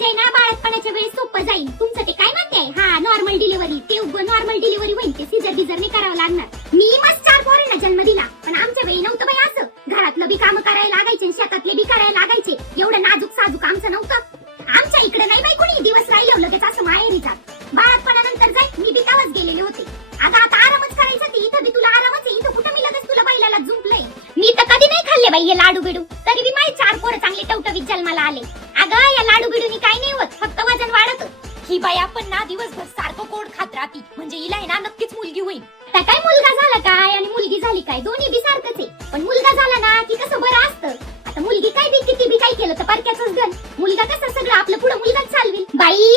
म्हणजे ना बाळपणाच्या वेळेस सोपं जाईल तुमचं. ते काय म्हणते हा नॉर्मल डिलिव्हरी, ते नॉर्मल डिलिव्हरी होईल, ते सीझर बिझर नाही करावं लागणार. मी मस्त 4 पोरांना जन्म दिला, पण आमच्या वेळी नव्हतं बाई असं. घरातलं बी काम करायला लागायचे, शेतातले बी करायला लागायचे. एवढं नाजूक साजूक आमचं नव्हतं. आमच्या इकडे नाही बाई कोणी दिवस राहिलं लगेच असं माहेरी जात. बाळपणानंतर जाय मी बी तवाच गेलेले होते. आता आरामच करायचा, ती इथं बी तुला आरामच आहे. इथं कुठं मी लगेच तुला बैलाला झुंपलंय. मी तर कधी नाही खाल्ले बाई हे लाडू बिडू, तरी बी माझे 4 पोरं चांगले टवटवीत जन्माला आले. अगं या लाडू बिडूनी काय नाही होत, फक्त वजन वाढत. ही बाई आपण ना दिवसभर सारखं कोड खात राहती, म्हणजे हिला आहे ना नक्कीच मुलगी होईल. तर काय मुलगा झाला काय आणि मुलगी झाली काय, दोन्ही बी सारखंच आहे. पण मुलगा झाला ना की कसं बरं असतं. आता मुलगी काय बी किती बी काय केलं तर परक्याचंच गण. मुलगा कसं सगळं आपलं पुढं मुलगाच चालवी. बाई